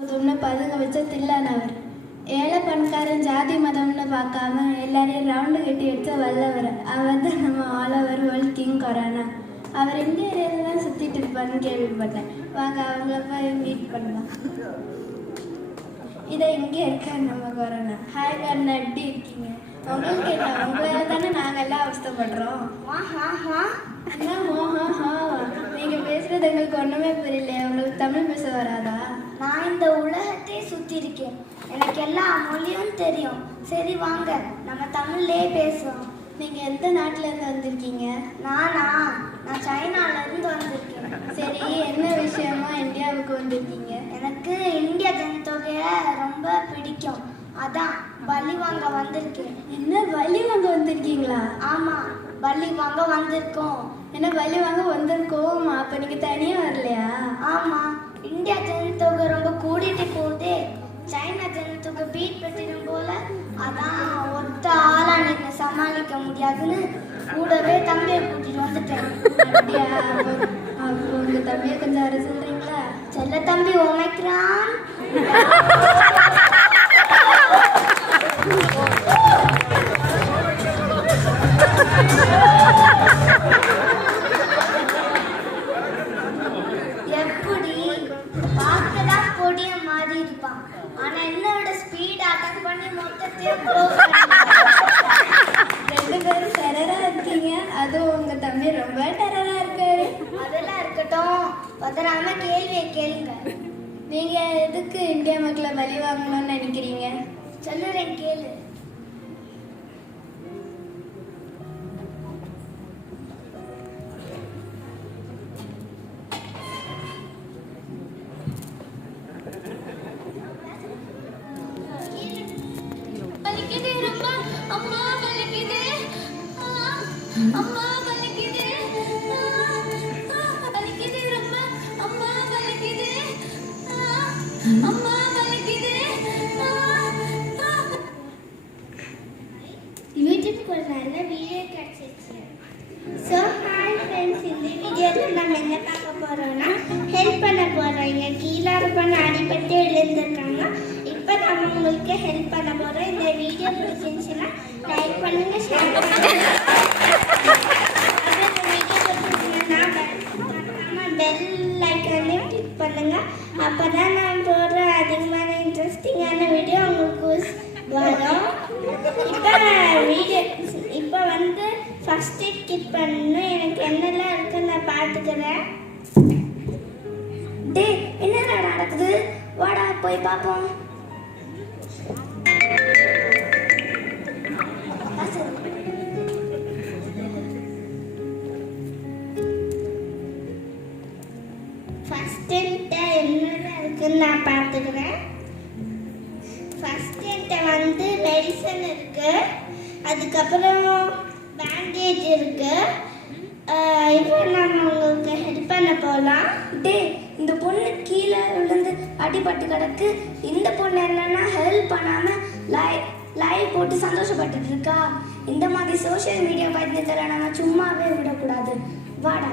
பதுங்க வச்ச தில்லானவர். ஏழை பணக்காரன் ஜாதி மதம்னு பார்க்காம எல்லாரையும் ரவுண்டு கட்டி அடித்த வல்லவர். அவர் தான் நம்ம all over world king corona. அவர் எந்த ஏரியாவில் தான் சுற்றிட்டு இருப்பாருன்னு கேள்விப்பட்டேன். வாங்க அவங்கள போய் மீட் பண்ணலாம். இதை இங்கே இருக்காரு நம்ம கொரோனா. ஹாய் கொரோனா, எப்படி இருக்கீங்க? உங்களுக்கு என்ன, உங்களால தானே நாங்கள் எல்லாம் அவஸ்தப்படுறோம். நீங்க பேசுறது எங்களுக்கு ஒண்ணுமே புரியல. உங்களுக்கு தமிழ் பேச வராதா? நான் இந்த உலகத்தையே சுத்தி இருக்கேன், எனக்கு எல்லா மொழியும் தெரியும். சரி வாங்க நம்ம தமிழ்லயே பேசுவோம். நீங்க எந்த நாட்டுல இருந்து வந்திருக்கீங்க? நான் சைனால இருந்து வந்திருக்கேன். சரி, என்ன விஷயமா இந்தியாவுக்கு வந்திருக்கீங்க? எனக்கு இந்திய ஜனத்தொகைய ரொம்ப பிடிக்கும், அதான் பலி வாங்க வந்திருக்கேன். என்ன, பலி வாங்க வந்திருக்கீங்களா? ஆமா, பலி வாங்க வந்திருக்கோம். என்ன, பலி வாங்க வந்திருக்கோம்? அப்ப நீங்க தனியா வரலையா? ஆமா, இந்தியா ஜனத்தொகை ரொம்ப கூடிட்டு போகுதே, சைனா ஜனத்தொகை பீட் பண்ணிடும் போல. அதான் ஒத்த ஆளா நீங்க சமாளிக்க முடியாதுன்னு கூடவே தம்பியை கூட்டிட்டு வந்துட்டேன். அப்படியா? அப்போ உங்க தம்பியை கொஞ்சம் வர சொல்றீங்களா? செல்ல தம்பி ஓமைக்கிறான். எப்படி பார்க்கதான் கொடிய மாதிரி இருப்பான், ஆனா என்னோட ஸ்பீட் அட்டாக் பண்ணி மொத்தத்தையும் ரெண்டு பேரும் டெரரா இருக்கீங்க. அதுவும் உங்க தம்பி ரொம்ப டெரரா இருக்காரு. அதெல்லாம் இருக்கட்டும், பதறாம கேள்வியை கேளுங்க. நீங்க எதுக்கு இந்தியா மக்களை பலி வாங்கணும்னு நினைக்கிறீங்க? சொல்லுறேன் கேளு. யூடியூப்க்கு ஒரு நல்ல வீடியோ கிடைச்சிச்சு. ஸோ ஹாய் ஃப்ரெண்ட்ஸ், இந்த வீடியோவில் நம்ம என்ன பார்க்க போகிறோம்னா ஹெல்ப் பண்ண போகிறோம். இங்கே கீழே பண்ண அடிபட்டு விழுந்துருக்காங்க. இப்போ நம்ம உங்களுக்கு ஹெல்ப் பண்ண போகிறோம். இந்த வீடியோ பிடிச்சிருந்துச்சுன்னா லைக் பண்ணுங்கள், ஷேர் பண்ணுங்கள். இந்த வீடியோ பிடிச்சிருந்துச்சுன்னா பெல் ஐக்கானையும் கிளிக் பண்ணுங்கள். அப்போ தான் நான் போடுற அதிகமான இன்ட்ரெஸ்டிங்கான வீடியோ உங்களுக்கு வரும். இப்போ வந்து ஃபர்ஸ்ட் எய்ட் கிட் பண்ணணும். எனக்கு என்னெல்லாம் இருக்குன்னு நான் பார்த்துக்கிறேன். டே, என்னடா நடக்குது? வாடா போய் பார்ப்போம். ஃபர்ஸ்ட் எய்ட் என்னெல்லாம் இருக்குன்னு நான் பார்த்துக்கிறேன். ஃபர்ஸ்ட் எய்ட் வந்து மெடிசன் இருக்கு, அதுக்கப்புறம் பேண்டேஜ் இருக்கு. இப்போ நம்ம உங்களுக்கு ஹெல்ப் பண்ண போகலாம். டே, இந்த பொண்ணு கீழே விழுந்து அடிபட்டு கிடக்கு. இந்த பொண்ணு என்னன்னா ஹெல்ப் பண்ணாமல் லைவ் போட்டு சந்தோஷப்பட்டுட்டு இருக்கா. இந்த மாதிரி சோஷியல் மீடியா பைத்தியத்தை நம்ம சும்மாவே விடக்கூடாது. வாடா.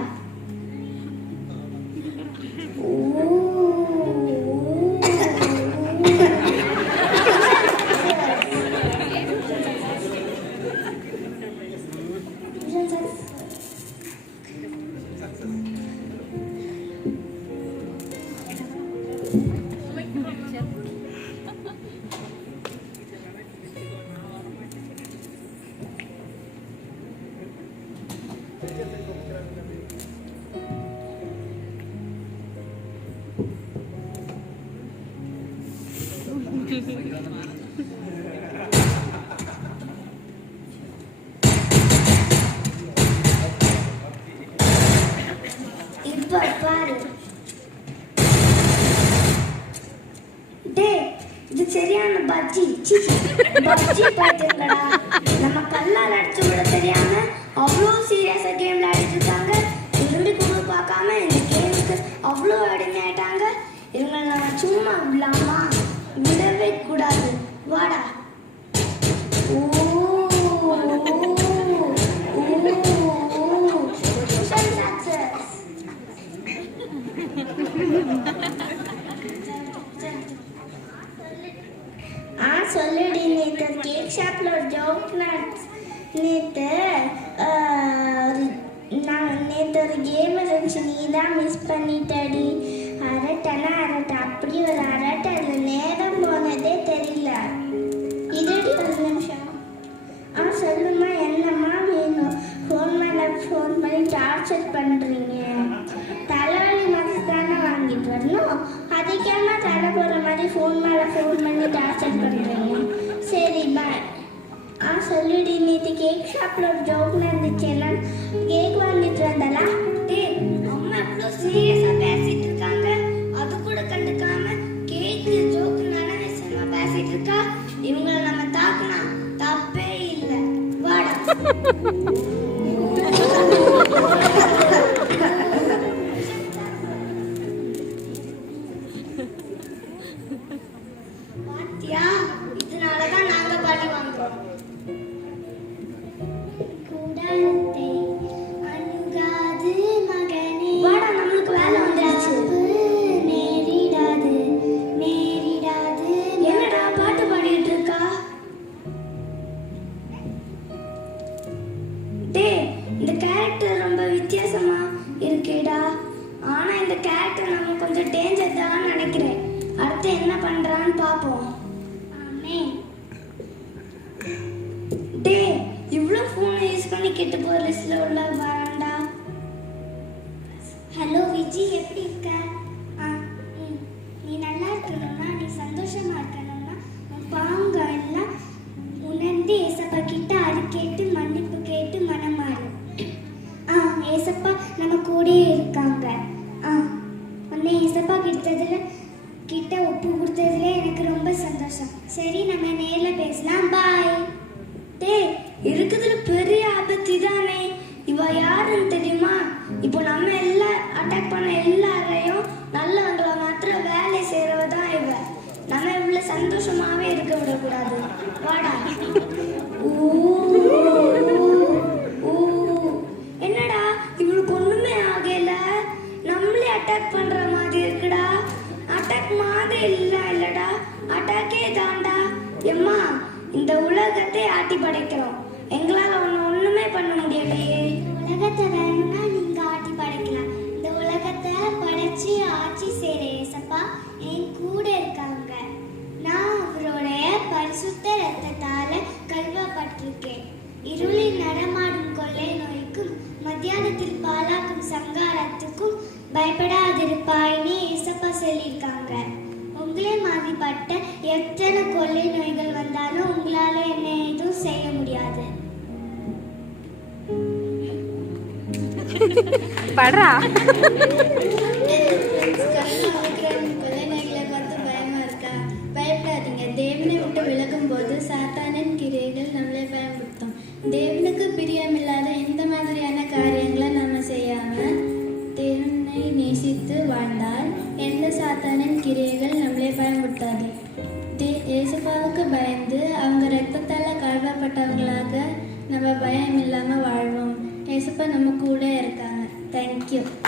இப்போ பாரு. டே, இது சரியான பஜ்ஜி போயிட்டுங்கடா. நம்ம கல்லால் அடிச்சு விட தெரியாம அவ்வளோ சீரியஸா கேம் விளையாடிட்டு இருக்காங்க. திரும்பி கூட பார்க்காம இந்த கேமுக்கு அவ்வளோ அடிமை ஆயிட்டாங்க. இவங்களை நம்ம சும்மா விடலாமா? விடவே கூடாது. வாடா. சொல்லுடி நேற்று கேக் ஷாப்பில் ஒரு ஜோக் நேற்று நேற்று ஒரு கேம் இருந்துச்சு, நீ தான் மிஸ் பண்ணிட்டடி. அரட்டனா அரட்டை, அப்படி ஒரு அரட்டை, அதில் நேரம் போனதே தெரியல. இருடி ஒரு நிமிஷம். சொல்லுமா, என்னம்மா வேணும்? ஃபோன் மேலே ஃபோன் பண்ணி டார்ச்சர் பண்ணுறீங்க. தலைவலி மாதிரி தானே வாங்கிட்டு வரணும், அதுக்கேம்மா தலை போகிற மாதிரி ஃபோன் மேலே ஃபோன் பண்ணி டார்ச்சர் பண்ணுறீங்க. சரி பாய். சொல்லுடி, நேற்று கேக் ஷாப்பில் ஒரு ஜோக் நடந்துச்சு, என்ன கேக் வாங்கிட்டு வந்தாலா? அம்மா எவ்வளோ சீரியஸாக பேசிட்டு இருக்காங்க, அது கூட கண்டுக்காம கேக்கு ஜோக்கு நடனமா பேசிட்டு இருக்கா. இவங்களை நம்ம தாக்குனா தப்பே இல்லை. வாடா. பாத்தியா, இதனாலதான் நாங்க பழி வாங்குறோம். கூடாரத்தை அணுகாது மகனே, வாடா, நம்மளுக்கு வேலை வந்துருச்சு. நேரிடாது நேரிடாது. என்னடா பாட்டு பாடிட்டு இருக்கா? இந்த கேரக்டர் ரொம்ப வித்தியாசமா இருக்கேடா. ஆனா இந்த கேரக்டர் நம்ம கொஞ்சம் டேஞ்சர் தான் நினைக்கிறேன். அடுத்து என்ன பண்றான்னு பாப்போம். இவ்வளோ ஃபோனை யூஸ் பண்ணி கெட்டு போகிற லிஸ்ட்டில் உள்ள வரண்டா. ஹலோ விஜி, எப்படி இருக்க? நீ நல்லா இருக்கணும்னா, நீ சந்தோஷமா இருக்கணும்னா, உன் பாங்க எல்லாம் உணர்ந்து ஏசப்பா கிட்ட அது கேட்டு மன்னிப்பு கேட்டு மனமாறு. ஏசப்பா நம்ம கூடயே இருக்காங்க. உன்னை ஏசப்பா கிட்ட ஒப்பு கொடுத்ததுல எனக்கு ரொம்ப சந்தோஷம். சரி, நம்ம நேரில் பேசலாம். பாய். இருக்குதுல பெரிய ஆபத்து தானே. இவ யாருன்னு தெரியுமா? இப்போ நம்ம எல்லாம் அட்டாக் பண்ண எல்லாரையும் நல்லவங்களை மாத்திரம் வேலை செய்யறவ தான் இவ. நம்ம இவ்வளவு சந்தோஷமாவே இருக்க விடக்கூடாது. வாடா. என்னடா இவளுக்கு ஒண்ணுமே ஆகல, நம்மளே அட்டாக் பண்ற மாதிரி இருக்குடா. அட்டாக் மாதிரி இல்லடா, அட்டாக்கே தான்டா. எம்மா, இந்த உலகத்தை ஆட்டி படைக்கிறோம், எங்களால ஒண்ணுமே பண்ண முடியலையே. உலகத்தை வேணும்னா நீங்க ஆட்டி படைக்கலாம். இந்த உலகத்தை படைச்சு ஆட்சி செய்யற ஏசப்பா என் கூட இருக்காங்க. நான் அவருடைய பரிசுத்த ரத்தத்தால கழுவப்பட்டிருக்கேன். இருளில் நடமாடும் கொள்ளை நோய்க்கும் மத்தியானத்தில் பாலாக்கும் சங்காரத்துக்கும் பயப்படாதிருப்பாயின்னு ஏசப்பா சொல்லியிருக்காங்க. உங்களே மாதிரிப்பட்ட எத்தனை கொள்ளை நோய்கள் வந்தாலும் உங்களால என்ன எதுவும் செய்ய முடியாது. படுறா. கொள்ளை நோய்களை பார்த்து பயமா இருக்கா? பயப்படாதீங்க. தேவனை விட்டு விலகும் போது சாத்தானின் கிரியைகள் நம்மளை பயன்படுத்தும். தேவனுக்கு பிரியமில்லாத இந்த மாதிரியான காரியங்களை நம்ம செய்யாம தேவனை நேசித்து வாழ்ந்தால் எந்த சாத்தானின் கிரியைகள் நம்மளை பயன்படுத்தாது. ஏசப்பாவுக்கு பயந்து அவங்க ரத்தத்தால் கழுவப்பட்டவங்களாக நம்ம பயம் இல்லாமல் வாழ்வோம். ஏசப்பா நம்ம கூட இருக்காங்க. தேங்க்யூ.